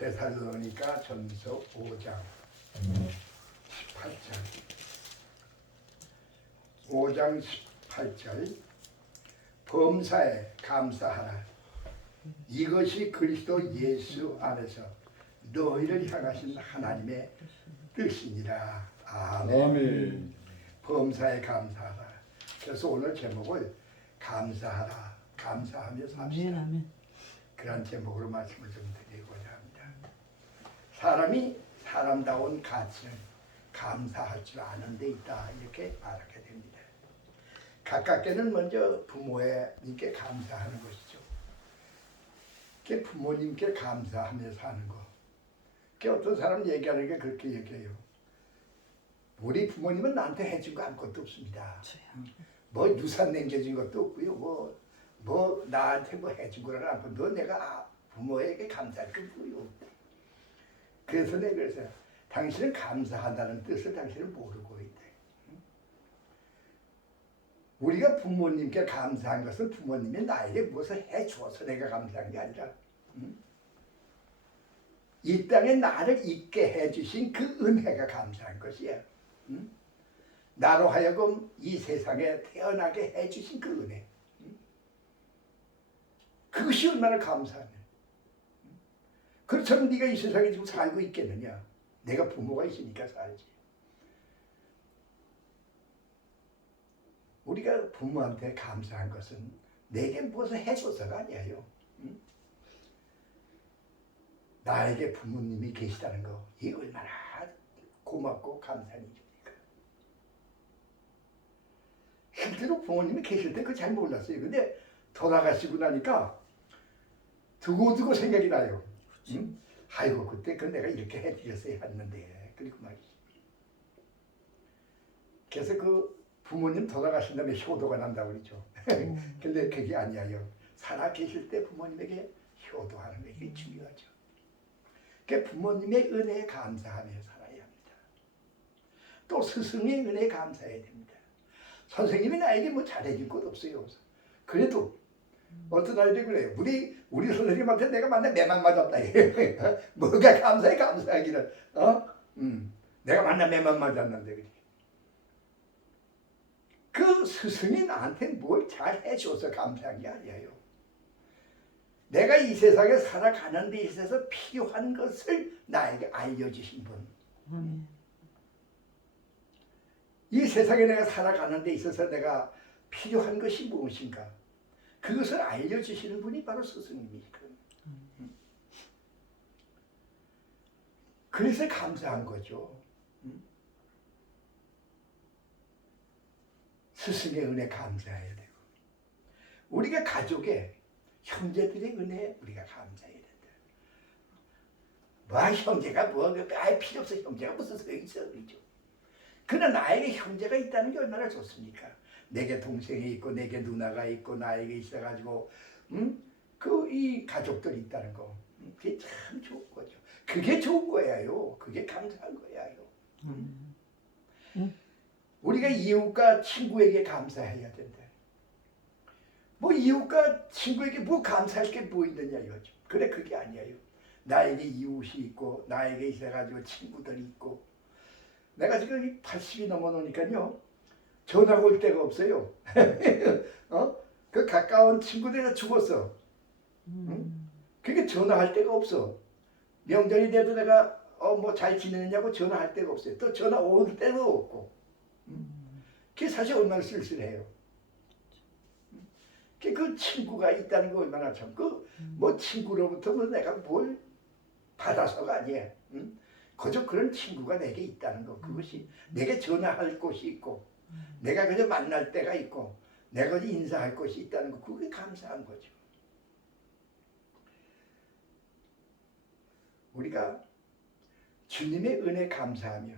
데살로니가 전서 5장 18절 5장 18절 범사에 감사하라. 이것이 그리스도 예수 안에서 너희를 향하신 하나님의 뜻이니라. 아멘. 아멘. 범사에 감사하라. 그래서 오늘 제목을 감사하라, 감사하며 삽시다. 아멘. 그런 제목으로 말씀을 좀 드리고자 합니다. 사람이 사람다운 가치는 감사할 줄 아는 데 있다, 이렇게 말하게 됩니다. 가깝게는 먼저 부모님께 감사하는 것이죠. 부모님께 감사하며 사는 거. 어떤 사람 얘기하는 게 그렇게 얘기해요. 우리 부모님은 나한테 해준 거 아무것도 없습니다. 뭐 유산 남겨준 것도 없고요. 뭐 나한테 뭐 해준 거는 않고 너 내가 부모에게 감사할 게 뭐요. 그래서 내가 그래서 당신은 감사한다는 뜻을 당신은 모르고 있대. 우리가 부모님께 감사한 것은 부모님이 나에게 무엇을 해주어서 내가 감사한 게 아니라 이 땅에 나를 있게 해주신 그 은혜가 감사한 것이야. 나로 하여금 이 세상에 태어나게 해주신 그 은혜. 그것이 얼마나 감사하냐. 그렇다면 네가 이 세상에 지금 살고 있겠느냐. 내가 부모가 있으니까 살지. 우리가 부모한테 감사한 것은 내게 무엇을 해줘서가 아니에요. 나에게 부모님이 계시다는 거, 이게 얼마나 고맙고 감사한 일입니까? 실제로 부모님이 계실 때 그거 잘 몰랐어요. 근데 돌아가시고 나니까 두고두고 생각이 나요. 아이고 그때 그 내가 이렇게 해드렸어야 했는데. 그리고 말이지. 그래서 그 부모님 돌아가신 다음에 효도가 난다고 그러죠. 근데 그게 아니에요. 살아 계실 때 부모님에게 효도하는 게 이게 중요하죠. 그 부모님의 은혜에 감사하며 살아야 합니다. 또 스승의 은혜에 감사해야 됩니다. 선생님이 나에게 뭐 잘해줄 것 없어요. 그래도 어떤 아이들이 그래요. 우리 선생님한테 내가 만나 매만 맞았다. 뭐가 감사해 감사하기를. 내가 만나 매만 맞았는데 그래. 그 스승이 나한테 뭘 잘 해줘서 감사한 게 아니에요. 내가 이 세상에 살아가는 데 있어서 필요한 것을 나에게 알려주신 분. 이 세상에 내가 살아가는 데 있어서 내가 필요한 것이 무엇인가. 그것을 알려주시는 분이 바로 스승님이니까. 그래서 감사한 거죠. 스승의 은혜 감사해야 되고, 우리가 가족의 형제들의 은혜 우리가 감사해야 된다. 뭐 형제가 아예 필요 없어. 형제가 무슨 소용이 있어. 그렇죠. 그러나 나에게 형제가 있다는 게 얼마나 좋습니까? 내게 동생이 있고 내게 누나가 있고 나에게 있어가지고 이 가족들이 있다는 거, 그게 참 좋은 거죠. 그게 좋은 거예요. 그게 감사한 거예요. 우리가 이웃과 친구에게 감사해야 된다. 뭐 이웃과 친구에게 뭐 감사할 게 뭐 있느냐 이거죠. 그래 그게 아니에요. 나에게 이웃이 있고 나에게 있어가지고 친구들이 있고, 내가 지금 80이 넘어놓으니까요 전화가 올 데가 없어요. 그 가까운 친구들이 다 죽었어. 그게 전화할 데가 없어. 명절이 돼도 내가 뭐 잘 지내느냐고 전화할 데가 없어요. 또 전화 올 데가 없고. 그게 사실 얼마나 쓸쓸해요. 그 친구가 있다는 거 얼마나 참, 뭐 친구로부터 뭐 내가 뭘 받아서가 아니에요. 그저 그런 친구가 내게 있다는 거, 그것이 내게 전화할 곳이 있고, 내가 그저 만날 때가 있고, 내가 인사할 곳이 있다는 거, 그게 감사한 거죠. 우리가 주님의 은혜 감사하며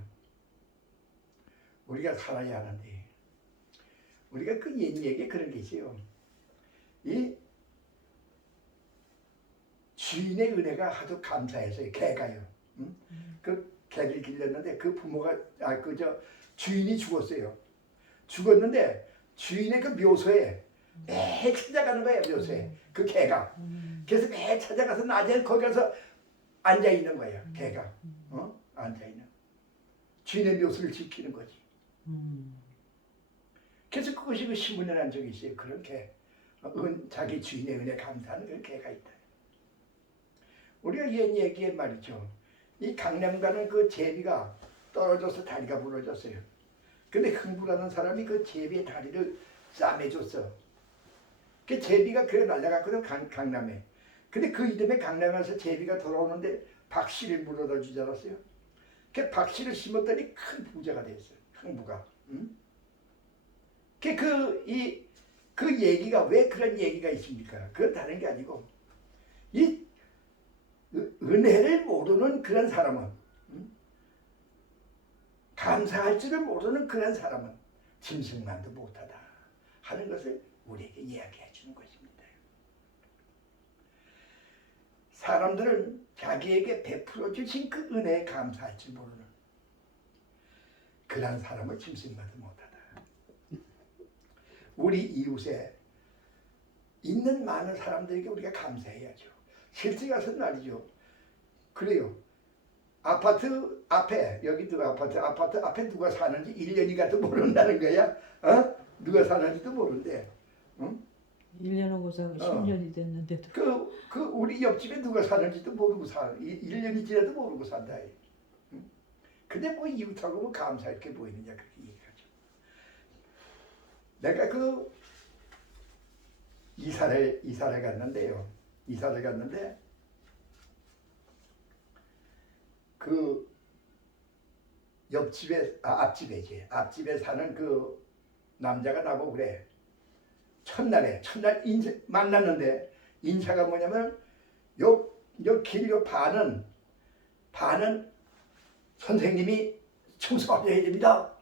우리가 살아야 하는데, 우리가 그 옛 얘기에 그런 게 있어요. 이 주인의 은혜가 하도 감사해서 개가요. 그 개를 길렀는데 그 부모가 주인이 죽었어요. 죽었는데 주인의 그 묘소에 매 찾아가는 거예요. 묘소에 그 개가. 그래서 매 찾아가서 낮에 거기 가서 앉아 있는 거야. 걔가 앉아 있는. 주인의 묘수를 지키는 거지. 그래서 그것이 그 신문에 난 적이 있어요. 그렇게 자기 주인의 은혜 감사하는 그 개가 있다. 우리가 옛 얘기에 말이죠. 이 강남 가는 그 제비가 떨어져서 다리가 부러졌어요. 근데 흥부라는 사람이 그 제비의 다리를 싸매줬어. 그 제비가 그래 날아갔거든 강남에. 근데 그 이듬해 강남에서 제비가 돌아오는데 박씨를 물어다 주지 않았어요? 그 박씨를 심었더니 큰 부자가 됐어요. 흥부가. 응? 그 얘기가 왜 그런 얘기가 있습니까? 그건 다른 게 아니고 이 은혜를 모르는 그런 사람은 감사할 줄을 모르는 그런 사람은 짐승만도 못하다 하는 것을 우리에게 이야기해 주는 것입니다. 사람들은 자기에게 베풀어 주신 그 은혜에 감사할 줄 모르는 그런 사람을 짐승만도 못하다. 우리 이웃에 있는 많은 사람들에게 우리가 감사해야죠. 실제 가서 말이죠. 그래요. 아파트 앞에 여기도 아파트 앞에 누가 사는지 1년이 가도 모른다는 거야. 누가 사는지도 모른대. 1년 오고 서 10년이 됐는데도. 그 우리 옆집에 누가 사는지도 모르고 1년이 지나도 모르고 산다. 근데 뭐 이웃하고 뭐 감사할 게 뭐 있느냐 그렇게 얘기하죠. 내가 그 이사를 갔는데요. 이사를 갔는데 그 옆집에 앞집에 사는 그 남자가 나보고 그래. 첫날 만났는데 인사가 뭐냐면 요 길 반은 선생님이 청소하셔야 됩니다.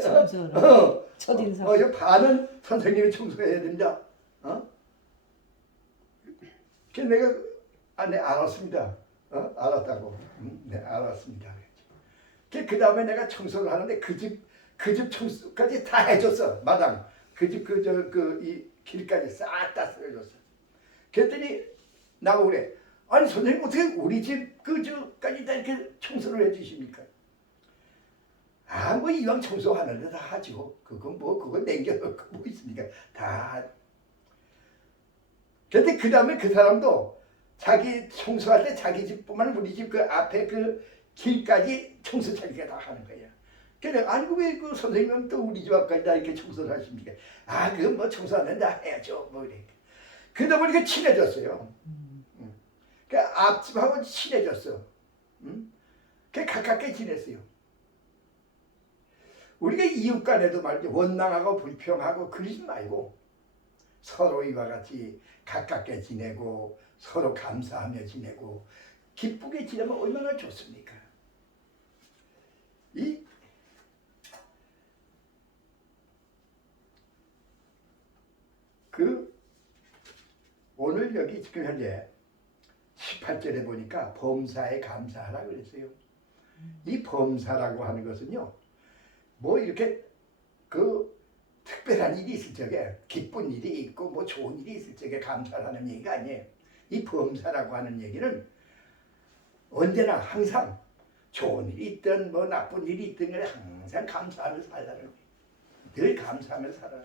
청소를. 첫인상. 요 반은 선생님이 청소해야 됩니다. 그래서 내가 네 알았습니다. 알았다고. 네 알았습니다. 그 다음에 내가 청소를 하는데 그 집 청소까지 다 해줬어. 마당 그 집 이 길까지 싹 다 쓸어줬어. 그랬더니 나보고 그래. 아니 선생님 어떻게 우리 집 그저까지 다 이렇게 청소를 해주십니까? 뭐 이왕 청소하는데 다 하죠. 그건 남겨놓을 거 뭐 있습니까? 다. 근데 그 다음에 그 사람도 자기 청소할 때 자기 집뿐만 우리 집 그 앞에 그 길까지 청소 자기가 다 하는 거야. 그래 아니 왜 그 선생님은 또 우리 집 앞까지 다 이렇게 청소를 하십니까? 그건 뭐 청소하는 다 해야죠. 뭐 이래. 그러다 보니까 친해졌어요. 그 앞집하고 친해졌어. 그 가깝게 지냈어요. 우리가 이웃 간에도 말이죠. 원망하고 불평하고 그러지 말고 서로 이와 같이 가깝게 지내고 서로 감사하며 지내고 기쁘게 지내면 얼마나 좋습니까? 오늘 여기 지금 현재 18절에 보니까 범사에 감사하라 그랬어요. 이 범사라고 하는 것은요. 뭐 이렇게 특별한 일이 있을 적에 기쁜 일이 있고 뭐 좋은 일이 있을 적에 감사하는 얘기가 아니에요. 이 범사라고 하는 얘기는 언제나 항상 좋은 일이 있든 뭐 나쁜 일이 있든 간에 항상 감사하며 살라는 거예요. 늘 감사하며 살아라.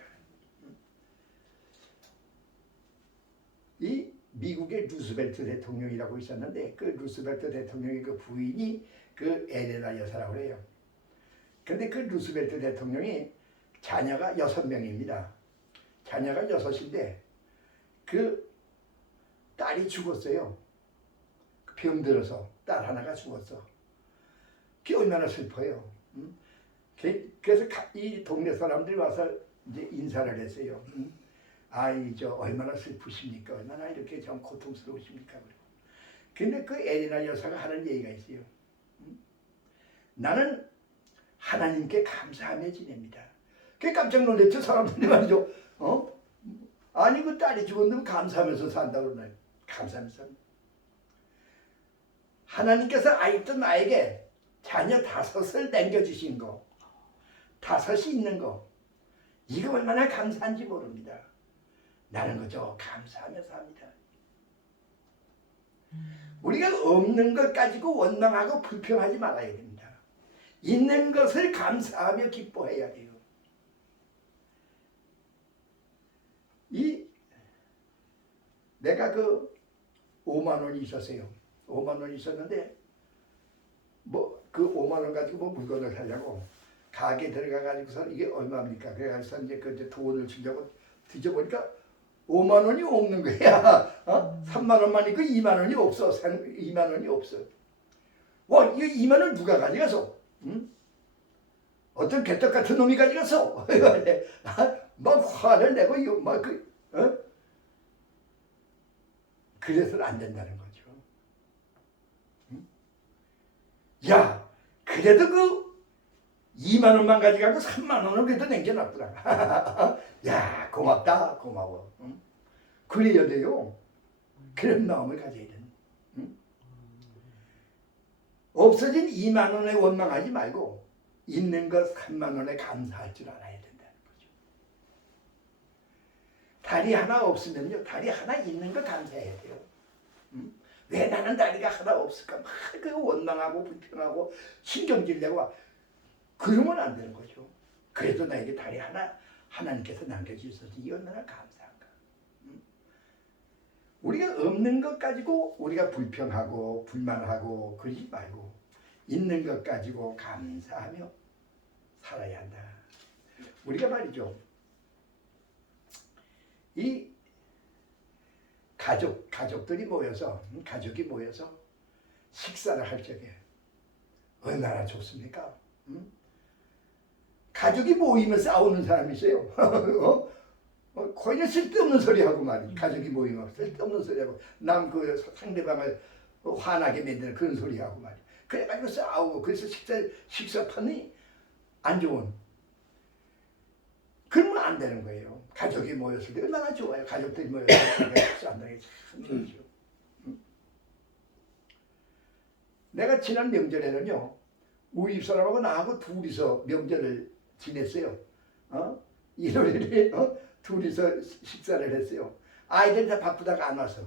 이 미국의 루스벨트 대통령이라고 있었는데 그 루스벨트 대통령의 그 부인이 그 에레나 여사라고 그래요. 근데 그 루스벨트 대통령이 자녀가 6명입니다. 자녀가 6인데 그 딸이 죽었어요. 병들어서 딸 하나가 죽었어. 그게 얼마나 슬퍼요. 그래서 이 동네 사람들이 와서 이제 인사를 했어요. 얼마나 슬프십니까? 얼마나 이렇게 좀 고통스러우십니까? 근데 그 에리나 여사가 하는 얘기가 있어요. 나는 하나님께 감사하며 지냅니다. 그게 깜짝 놀랐죠. 사람들이 말이죠. 아니 그 딸이 죽었는데 감사하면서 산다고 그러나요? 감사하면서. 하나님께서 아직도 나에게 자녀 5을 남겨주신 거, 5이 있는 거, 이거 얼마나 감사한지 모릅니다. 나는 그저 감사하며 삽니다. 우리가 없는 것 가지고 원망하고 불평하지 말아야 됩니다. 있는 것을 감사하며 기뻐해야 돼요. 내가 그 5만 원이 있었어요. 5만 원이 있었는데 뭐 그 5만 원 가지고 뭐 물건을 사려고 가게 들어가 가지고서 이게 얼마입니까? 그래서 이제 그 돈을 주려고 뒤져보니까 5만 원이 없는 거야. 3만 원만 있고 2만 원이 없어. 2만 원이 없어. 와, 이거 2만 원 누가 가져가서? 응? 어떤 개떡 같은 놈이 가져가서? 막 화를 내고 이거 막 그래서는 안 된다는 거죠. 응? 야, 그래도 그 2만 원만 가져가고 3만 원은 그래도 남겨놨더라. 야, 고맙다, 고마워. 응? 그래야 돼요. 그런 마음을 가져야 돼. 응? 없어진 2만 원에 원망하지 말고 있는 것 3만 원에 감사할 줄 알아야 된다는 거죠. 다리 하나 없으면요, 다리 하나 있는 거 감사해야 돼요. 응? 왜 나는 다리가 하나 없을까? 막 그 원망하고 불평하고 신경질 내고 그러면 안 되는 거죠. 그래도 나에게 다리 하나 하나님께서 남겨주셔서 이 얼마나 감사한가. 응? 우리가 없는 것 가지고 우리가 불평하고 불만하고 그러지 말고 있는 것 가지고 감사하며 살아야 한다. 우리가 말이죠. 이 가족이 모여서 식사를 할 적에 얼마나 좋습니까? 응? 가족이 모이면 싸우는 사람이 있어요. 거의 쓸데없는 소리하고 말이지. 가족이 모이면 쓸데없는 소리하고 남 그 상대방을 화나게 만드는 그런 소리하고 말이지. 그래가지고 싸우고 그래서 식사판이 안 좋은. 그러면 안 되는 거예요. 가족이 모였을 때 얼마나 좋아요. 가족들이 모여서 식사한다는 게 참 좋죠. 내가 지난 명절에는요, 우리 집사람하고 나하고 둘이서 명절을 지냈어요. 1월에 둘이서 식사를 했어요. 아이들 다 바쁘다가 안 와서.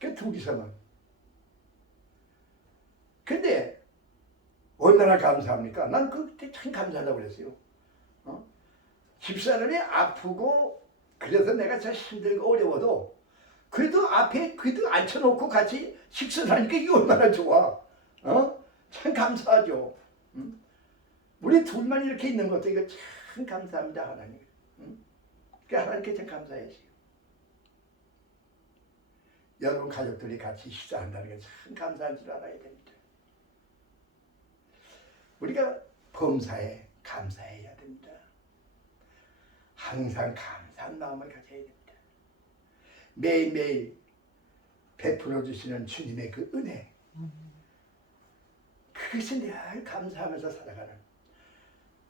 그 둘이서만. 근데 얼마나 감사합니까? 난 그때 참 감사하다고 그랬어요. 집사람이 아프고 그래서 내가 참 힘들고 어려워도 그래도 앞에 그래도 앉혀놓고 같이 식사를 하니까 이게 얼마나 좋아. 참 감사하죠. 우리 둘만 이렇게 있는 것도 이거 참 감사합니다, 하나님. 그러니까 하나님께 참 감사해야지. 여러분 가족들이 같이 식사한다는 게 참 감사한 줄 알아야 됩니다. 우리가 범사에 감사해야 됩니다. 항상 감사한 마음을 가져야 됩니다. 매일매일 베풀어 주시는 주님의 그 은혜, 그것이 늘 감사하면서 살아가는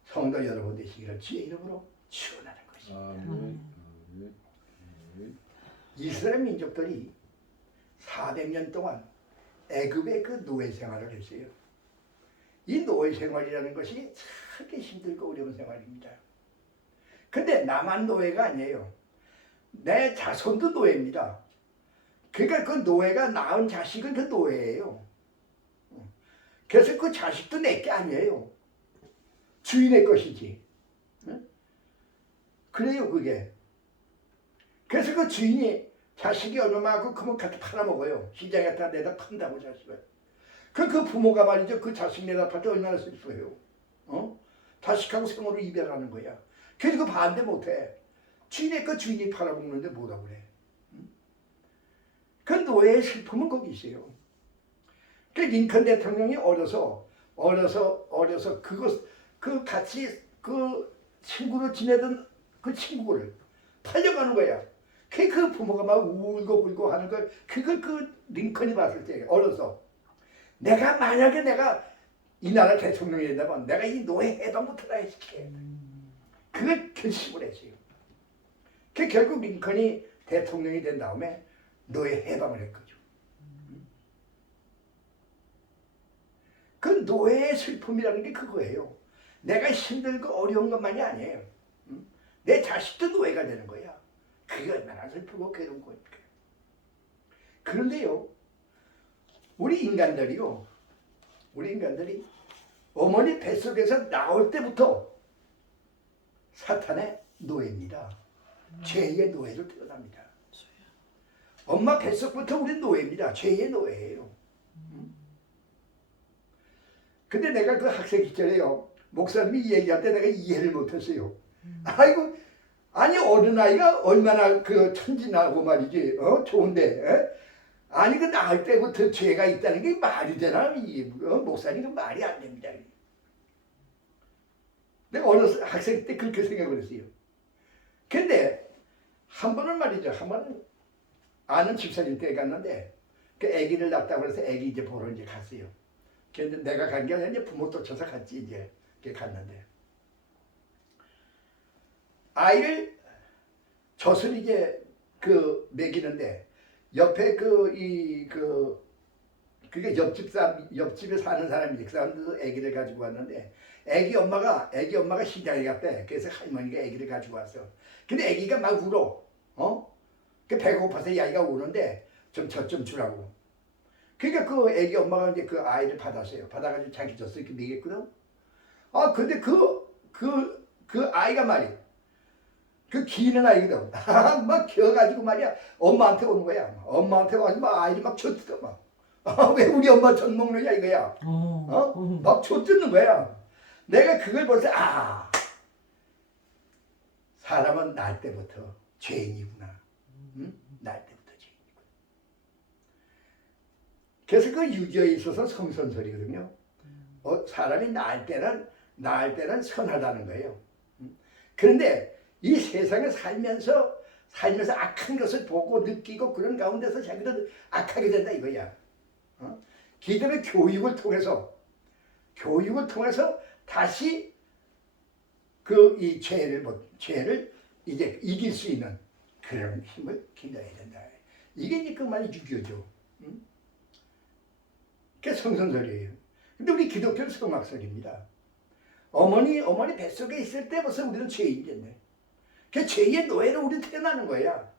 성도 여러분 되시기를 주의 이름으로 축원하는 것입니다. 이스라엘 민족들이 400년 동안 애굽의 그 노예 생활을 했어요. 이 노예 생활이라는 것이 참 힘들고 어려운 생활입니다. 근데 나만 노예가 아니에요. 내 자손도 노예입니다. 그러니까 그 노예가 낳은 자식은 그 노예예요. 그래서 그 자식도 내게 아니에요. 주인의 것이지. 그래요, 그게. 그래서 그 주인이 자식이 얼마만큼 크면 같이 팔아먹어요. 시장에 갖다 내다 판다고 자식을. 그 부모가 말이죠. 그 자식 내다 팔 때 얼마나 슬퍼해요. 자식하고 생으로 이별하는 거야. 그리고 반대 못해. 주인의 거 주인이 팔아먹는데 뭐라 그래. 그 노예의 슬픔은 거기 있어요. 그 링컨 대통령이 어려서 그 같이 그 친구로 지내던 그 친구를 팔려가는 거야. 그 부모가 막 울고 하는 걸 그걸 그 링컨이 봤을 때 어려서 만약에 내가 이 나라 대통령이 된다면 내가 이 노예 해방부터 다 시키겠다. 그걸 결심을 했어요. 그 결국 링컨이 대통령이 된 다음에 노예 해방을 했거죠. 그 노예의 슬픔이라는 게 그거예요. 내가 힘들고 어려운 것만이 아니에요. 내 자식도 노예가 되는 거야. 그게 얼마나 슬프고 괴로운 거니까. 그런데요, 우리 인간들이 어머니 뱃속에서 나올 때부터 사탄의 노예입니다. 죄의 노예로 태어납니다. 엄마 뱃속부터 우리 노예입니다. 죄의 노예예요. 근데 내가 그 학생 시절에요, 목사님이 얘기할 때 내가 이해를 못했어요. 아이고, 아니 어린아이가 얼마나 그 천진하고 말이지, 좋은데, 아니 그 낳을 때부터 죄가 있다는 게 말이 되나? 목사님 그 말이 안 됩니다. 내가 어느 학생 때 그렇게 생각을 했어요. 근데 한 번은 말이죠, 한 번은 아는 집사님 댁에 갔는데 그 아기를 낳았다고 해서 아기 이제 보러 이제 갔어요. 근데 내가 간 게 아니라 이제 부모 쫓아서 같이 이제 갔는데, 아이를 젖을 이제 그 먹이는데 옆에 그게 옆집에 사는 사람이 그 사람들도 아기를 가지고 왔는데, 아기 엄마가 시장에 갔대. 그래서 할머니가 아기를 가지고 왔어. 근데 아기가 막 울어. 그 배고파서 이 아이가 우는데 좀 젖 좀 주라고. 그러니까 그 아기 엄마가 이제 그 아이를 받았어요. 받아가지고 자기 젖을 이렇게 먹였거든. 근데 그 아이가 말이야, 그 기는 아이거든. 막 겨가지고 말이야, 엄마한테 오는 거야. 엄마한테 와서 막 아이를 막 젖뜯어 막. 왜 우리 엄마 젖 먹느냐 이거야. 막 젖뜯는 거야. 내가 그걸 보면서 사람은 날 때부터 죄인이구나. 응? 날 때부터 죄인이구나. 그래서 그 유교에 있어서 성선설이거든요. 사람이 날 때는 선하다는 거예요. 그런데 이 세상에 살면서 악한 것을 보고 느끼고 그런 가운데서 자기도 악하게 된다 이거야. 기존의 교육을 통해서 다시 이 죄를 이제 이길 수 있는 그런 힘을 길러야 된다. 이게 이제 그 말이 유교죠. 그게 성선설이에요. 근데 우리 기독교는 성막설입니다. 어머니 뱃속에 있을 때부터 우리는 죄인이었네. 그 죄의 노예로 우리는 태어나는 거야.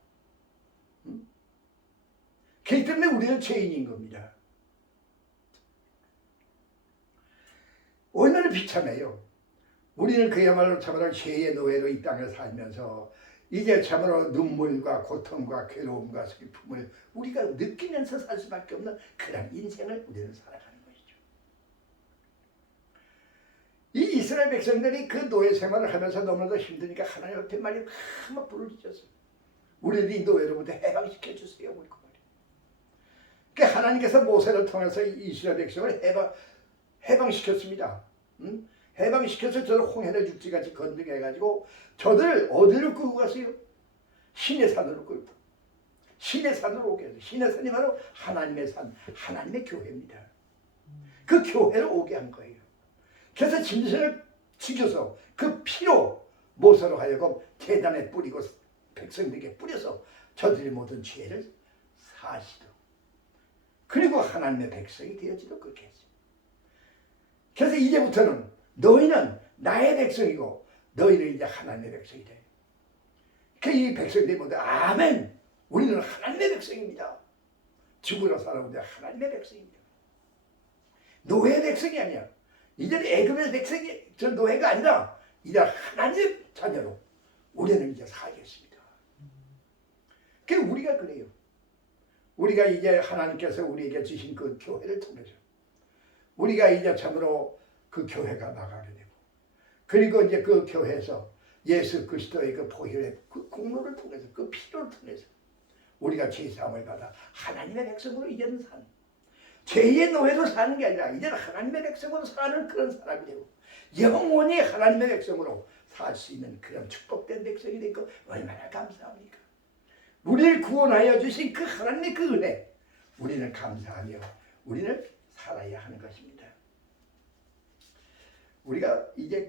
그렇기 때문에 우리는 죄인인 겁니다. 얼마나 비참해요. 우리는 그야말로 참으로 죄의 노예로 이 땅에 살면서 이제 참으로 눈물과 고통과 괴로움과 슬픔을 우리가 느끼면서 살 수밖에 없는 그런 인생을 우리는 살아가는 것이죠. 이 이스라엘 백성들이 그 노예 생활을 하면서 너무나도 힘드니까 하나님 앞에 말이 막 부르짖었어요. 우리를 이 노예로부터 해방시켜 주세요. 그 말이에요. 그러니까 하나님께서 모세를 통해서 이스라엘 백성을 해방시켰습니다. 해방시켜서 저를 홍해를 육지같이 건너게 해가지고 저들을 어디로 끌고 갔어요? 신의 산으로 끌고, 신의 산으로 오게 해서, 신의 산이 바로 하나님의 산, 하나님의 교회입니다. 그 교회로 오게 한 거예요. 그래서 짐승을 죽여서 그 피로 모세로 하여금 제단에 뿌리고 백성들에게 뿌려서 저들의 모든 죄를 사시도록, 그리고 하나님의 백성이 되어지도록 그렇게 했어요. 그래서 이제부터는 너희는 나의 백성이고 너희는 이제 하나님의 백성이 돼. 이 백성들이 모두 아멘, 우리는 하나님의 백성입니다. 죽으러 살아오는데 하나님의 백성입니다. 노예의 백성이 아니야. 이제는 애굽의 백성이 저 노예가 아니라 이제 하나님의 자녀로 우리는 이제 살겠습니다. 우리가 그래요. 우리가 이제 하나님께서 우리에게 주신 그 교회를 통해서 우리가 이제 참으로 그 교회가 나가게 되고, 그리고 이제 그 교회에서 예수 그리스도의 그 보혈의 그 공로를 통해서, 그 피로를 통해서 우리가 죄사함을 받아 하나님의 백성으로 이제는 사는, 죄의 노예로 사는 게 아니라 이제는 하나님의 백성으로 사는 그런 사람이 되고 영원히 하나님의 백성으로 살 수 있는 그런 축복된 백성이 되고, 얼마나 감사합니까? 우리를 구원하여 주신 그 하나님의 그 은혜, 우리는 감사하며 우리는 살아야 하는 것입니다. 우리가 이제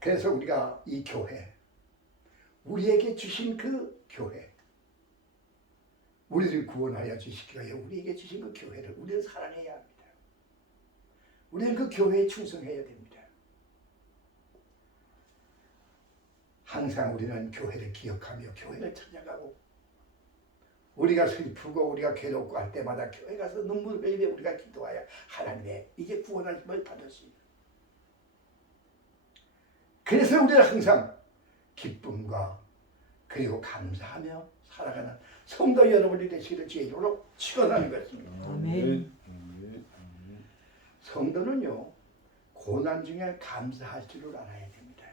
그래서 우리가 이 교회, 우리에게 주신 그 교회, 우리를 구원하여 주시기 위해 우리에게 주신 그 교회를 우리는 사랑해야 합니다. 우리는 그 교회에 충성해야 됩니다. 항상 우리는 교회를 기억하며 교회를 찾아가고 우리가 슬프고 우리가 괴롭고 할 때마다 교회 가서 눈물 흘리며 우리가 기도하여 하나님의 이제 구원하심을 받았습니다. 그래서 우리는 항상 기쁨과 그리고 감사하며 살아가는 성도 여러분이 되시기를 주의 이름으로 축원하는 것입니다. 아멘. 성도는요 고난 중에 감사할 줄을 알아야 됩니다.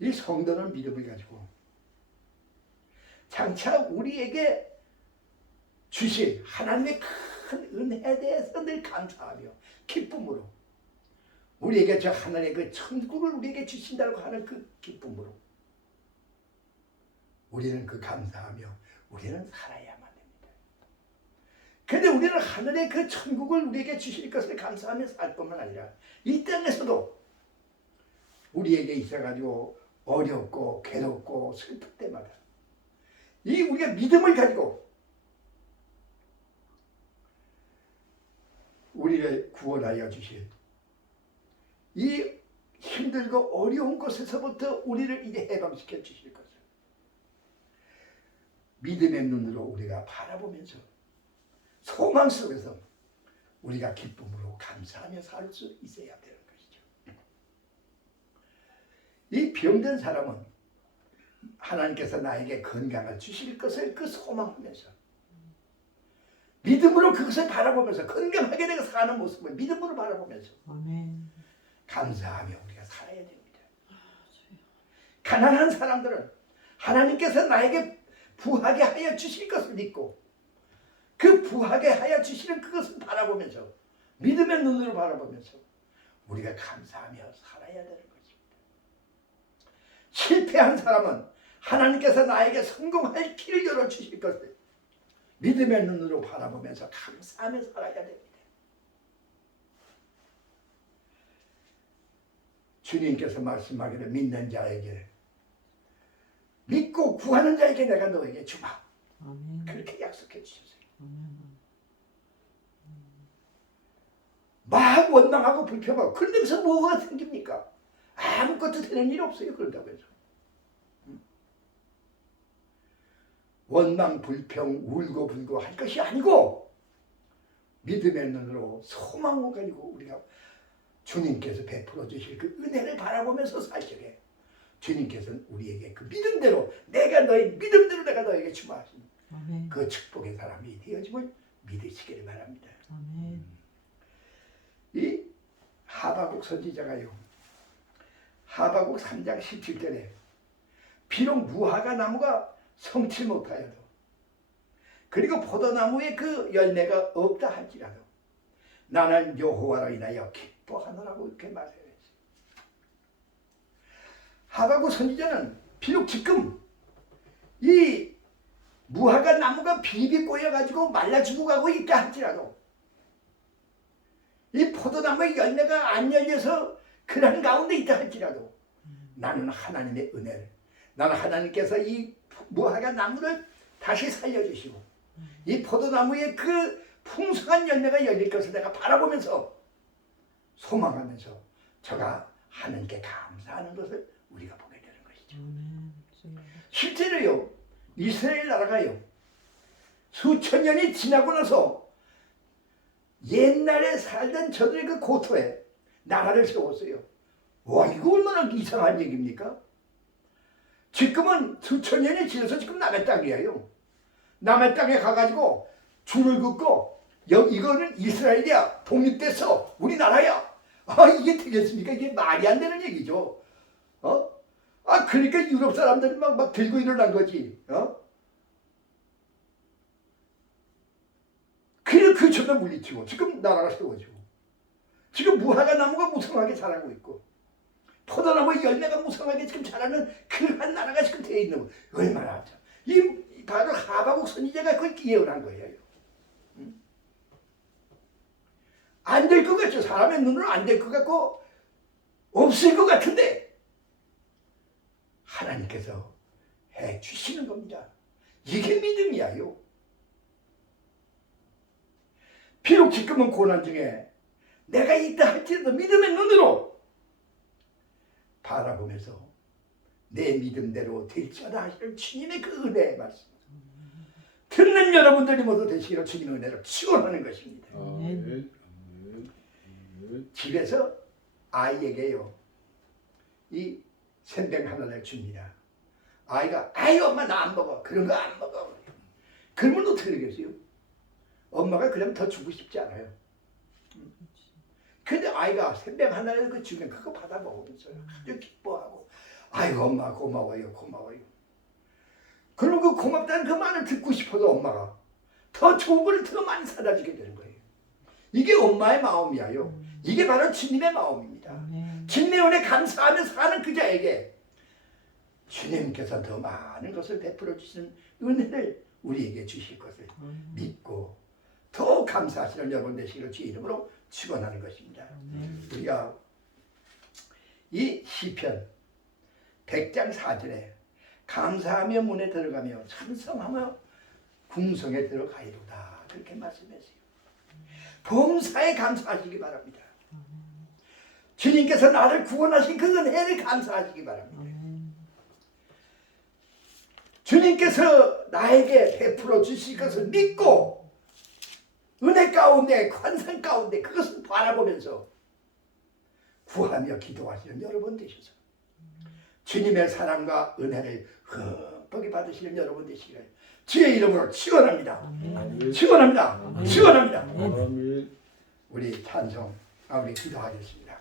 이 성도는 믿음을 가지고 장차 우리에게 주실 하나님의 큰 은혜에 대해서 늘 감사하며 기쁨으로 우리에게 저 하나님의 그 천국을 우리에게 주신다고 하는 그 기쁨으로 우리는 그 감사하며 우리는 살아야만 됩니다. 그런데 우리는 하늘의 그 천국을 우리에게 주실 것을 감사하며 살 뿐만 아니라 이 땅에서도 우리에게 있어가지고 어렵고 괴롭고 슬플 때마다 이 우리가 믿음을 가지고 우리를 구원하여 주실 이 힘들고 어려운 곳에서부터 우리를 이제 해방시켜 주실 것을 믿음의 눈으로 우리가 바라보면서 소망 속에서 우리가 기쁨으로 감사하며 살 수 있어야 되는 것이죠. 이 병든 사람은 하나님께서 나에게 건강을 주실 것을 그 소망하면서 믿음으로 그것을 바라보면서 건강하게 내가 사는 모습을 믿음으로 바라보면서 아멘. 감사하며 우리가 살아야 됩니다. 가난한 사람들은 하나님께서 나에게 부하게 하여 주실 것을 믿고 그 부하게 하여 주시는 그것을 바라보면서 믿음의 눈으로 바라보면서 우리가 감사하며 살아야 되는 것입니다. 실패한 사람은 하나님께서 나에게 성공할 길을 열어주실 것을 믿음의 눈으로 바라보면서 감사하며 살아야 됩니다. 주님께서 말씀하기를 믿는 자에게 믿고 구하는 자에게 내가 너에게 주마. 아멘. 그렇게 약속해 주셨어요. 아멘. 막 원망하고 불평하고 그런데 무슨 뭐가 생깁니까? 아무것도 되는 일 없어요. 그런다고 해서 원망 불평 울고 불고 할 것이 아니고 믿음의 눈으로 소망을 가지고 우리가 주님께서 베풀어 주실 그 은혜를 바라보면서 살 적에 주님께서는 우리에게 그 믿음대로 내가 너의 믿음대로 내가 너에게 주마하신 아멘. 그 축복의 사람이 되어짐을 믿으시기를 바랍니다. 아멘. 이 하바국 선지자가요 하바국 3장 17절에 비록 무화과 나무가 성치 못하여도 그리고 포도나무에 그 열매가 없다 할지라도 나는 여호와로 인하여 기뻐하노라고 이렇게 말해요. 하바국 선지자는 비록 지금 이 무화과 나무가 비비 꼬여가지고 말라 죽어가고 있다 할지라도 이 포도나무의 열매가 안 열려서 그런 가운데 있다 할지라도 나는 하나님의 은혜를 나는 하나님께서 이 무화과 나무를 다시 살려주시고 이 포도나무의 그 풍성한 열매가 열릴 것을 내가 바라보면서 소망하면서 저가 하나님께 감사하는 것을 우리가 보게 되는 것이죠. 실제로요 이스라엘 나라가요 수천 년이 지나고 나서 옛날에 살던 저들의 그 고토에 나라를 세웠어요. 와 이거 얼마나 이상한 얘기입니까? 지금은 수천 년이 지나서 지금 남의 땅이에요. 남의 땅에 가가지고 줄을 긋고 이거는 이스라엘이야 독립됐어 우리나라야. 아 이게 되겠습니까? 이게 말이 안 되는 얘기죠. 그러니까 유럽 사람들이 막 들고 일어난 거지. 그래 그 전에 물리치고 지금 나라가 세워지고 지금 무화과 나무가 무성하게 자라고 있고 포도나무 열매가 무성하게 지금 자라는 그러한 나라가 지금 되어 있는 거 얼마나 이 바로 하바국 선지자가 그걸 예언한 거예요. 안 될 것 같죠. 사람의 눈으로 안 될 것 같고 없을 것 같은데 하나님께서 해 주시는 겁니다. 이게 믿음이야요. 비록 지금은 고난 중에 내가 있다 할지라도 믿음의 눈으로 바라보면서 내 믿음대로 될지어다 하시는 주님의 그 은혜의 말씀. 듣는 여러분들이 모두 되시기를 주님의 은혜로 축원하는 것입니다. 아멘. 집에서 아이에게요 이 생백 하나를 줍니다. 아이가 아이 엄마 나 안 먹어 그런 거 안 먹어. 그러면 어떻게 되겠어요? 엄마가 그러면 더 주고 싶지 않아요. 근데 아이가 생백 하나를 그 주면 그거 받아 먹으면서 아주 기뻐하고 아이고 엄마 고마워요 고마워요. 그럼 그 고맙다는 그 말을 듣고 싶어서 엄마가 더 좋은 걸 더 많이 사다 주게 되는 거예요. 이게 엄마의 마음이에요. 이게 바로 주님의 마음입니다. 아멘. 주님의 은혜 감사하며 사는 그 자에게 주님께서 더 많은 것을 베풀어 주시는 은혜를 우리에게 주실 것을 믿고 더 감사하시는 여러분 되시기를 주의 이름으로 축원하는 것입니다. 아멘. 우리가 이 시편 100장 4절에 감사하며 문에 들어가며 찬송하며 궁성에 들어가이로다 그렇게 말씀했어요. 범사에 감사하시기 바랍니다. 주님께서 나를 구원하신 그 은혜를 감사하시기 바랍니다. 주님께서 나에게 베풀어 주실 것을 믿고 은혜 가운데 환상 가운데 그것을 바라보면서 구하며 기도하시는 여러분 되셔서 주님의 사랑과 은혜를 흠뻑이 받으시는 여러분 되시기를 주의 이름으로 축원합니다. 축원합니다. 축원합니다. 우리 찬송 우리 기도하겠습니다.